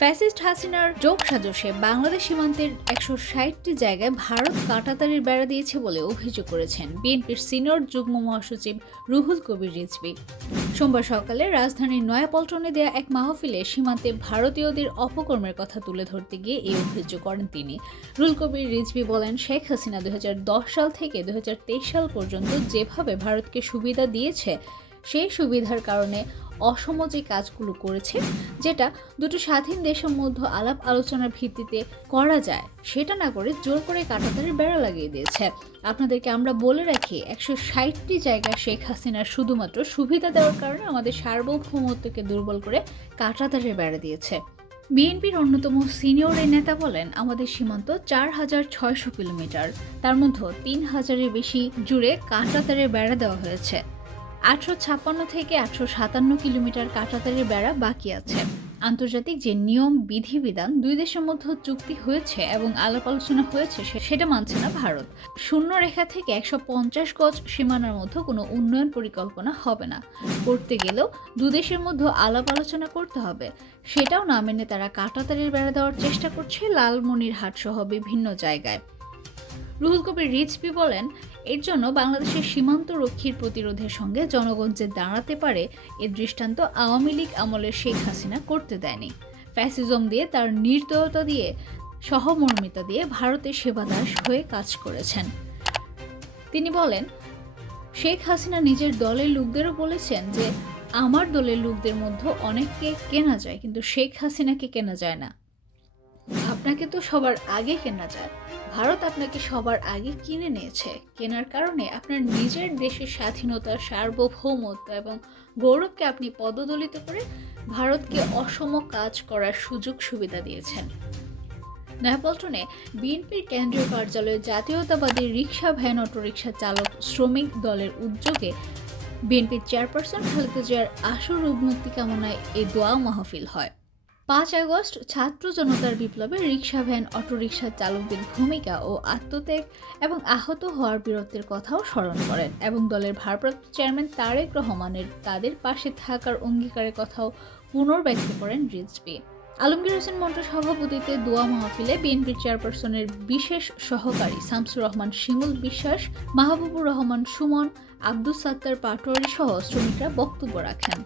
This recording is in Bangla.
ফ্যাসিস্ট হাসিনার যোগসাজশে বাংলাদেশ সীমান্তের ১৬০টি জায়গায় ভারত কাঁটাতারের বেড়া দিয়েছে বলে অভিযোগ করেছেন বিএনপির সিনিয়র যুগ্ম মহাসচিব রুহুল কবির রিজভী। সোমবার সকালে রাজধানীর নয়াপল্টনে দেয়া এক মাহফিলে সীমান্তে ভারতীয়দের অপকর্মের কথা তুলে ধরতে গিয়ে এই অভিযোগ করেন তিনি। রুহুল কবির রিজভী বলেন, শেখ হাসিনা ২০১০ সাল থেকে ২০২৩ সাল পর্যন্ত যেভাবে ভারতকে সুবিধা দিয়েছে, সেই সুবিধার কারণে অসম যে কাজগুলো করেছে, যেটা দুটো স্বাধীন দেশের মধ্যে আলাপ আলোচনার ভিত্তিতে করা যায়, সেটা না করে জোর করে কাঁটাতারের বেড়া লাগিয়ে দিয়েছে। আপনাদেরকে আমরা বলে রাখি, ১৬০টি জায়গায় শেখ হাসিনার শুধুমাত্র সুবিধা দেওয়ার কারণে আমাদের সার্বভৌমত্বকে দুর্বল করে কাঁটাতারের বেড়া দিয়েছে। বিএনপির অন্যতম সিনিয়র এই নেতা বলেন, আমাদের সীমান্ত ৪,৬০০ কিলোমিটার, তার মধ্যে ৩,০০০-এর বেশি জুড়ে কাঁটাতারের বেড়া দেওয়া হয়েছে। ৮৫৬ থেকে ৮৫৭ কিলোমিটার কাঁটাতারের বেড়া বাকি আছে। আন্তর্জাতিক যে নিয়ম বিধিবিধান দুই দেশের মধ্যে চুক্তি হয়েছে এবং আলাপ আলোচনা হয়েছে, সেটা মানছে না ভারত। শূন্য রেখা থেকে ১৫০ গজ সীমানার মধ্যে কোনো উন্নয়ন পরিকল্পনা হবে না। করতে গেলেও দুদেশের মধ্যে আলাপ আলোচনা করতে হবে, সেটাও না মেনে তারা কাঁটাতারের বেড়া দেওয়ার চেষ্টা করছে লালমনিরহাট সহ বিভিন্ন জায়গায়। রুহুল কবির রিজভী বলেন, এর জন্য বাংলাদেশের সীমান্ত রক্ষীর প্রতিরোধের সঙ্গে জনগণ যে দাঁড়াতে পারে, এর দৃষ্টান্ত আওয়ামী লীগ আমলের শেখ হাসিনা করতে দেয়নি। ফ্যাসিজম দিয়ে, তার নির্দয়তা দিয়ে, সহমর্মিতা দিয়ে ভারতের সেবাদাস হয়ে কাজ করেছেন। তিনি বলেন, শেখ হাসিনা নিজের দলের লোকদেরও বলেছেন যে, আমার দলের লোকদের মধ্যে অনেককে কেনা যায়, কিন্তু শেখ হাসিনাকে কেনা যায় না। আপনাকে তো সবার আগে কেনা যায়। ভারত আপনাকে সবার আগে কিনে নিয়েছে। কেনার কারণে আপনার নিজের দেশের স্বাধীনতা, সার্বভৌমত্ব এবং গৌরবকে আপনি পদদলিত করে ভারতকে অসম কাজ করার সুযোগ সুবিধা দিয়েছেন। নয়াপল্টনে বিএনপির কেন্দ্রীয় কার্যালয়ে জাতীয়তাবাদী রিকশা, ভ্যান, অটোরিকশা চালক শ্রমিক দলের উদ্যোগে বিএনপির চেয়ারপারসন খালেদা জিয়ার আশু রোগ মুক্তি কামনায় এই দোয়া মাহফিল হয়। ৫ আগস্ট ছাত্র জনতার বিপ্লবে রিকশা, ভ্যান, অটোরিকশা চালকদের ভূমিকা ও আত্মত্যাগ এবং আহত হওয়ার বীরত্বের কথাও স্মরণ করেন এবং দলের ভারপ্রাপ্ত চেয়ারম্যান তারেক রহমানের তাদের পাশে থাকার অঙ্গীকারের কথাও পুনর্ব্যক্ত করেন রিজভী। আলমগীর হোসেন মন্টুর সভাপতিত্বে দোয়া মাহফিলে বিএনপির চেয়ারপারসনের বিশেষ সহকারী শামসুর রহমান শিমুল বিশ্বাস, মাহবুবুর রহমান সুমন, আব্দুস সাত্তার পাটোয়ারি সহ শ্রমিকরা বক্তব্য রাখেন।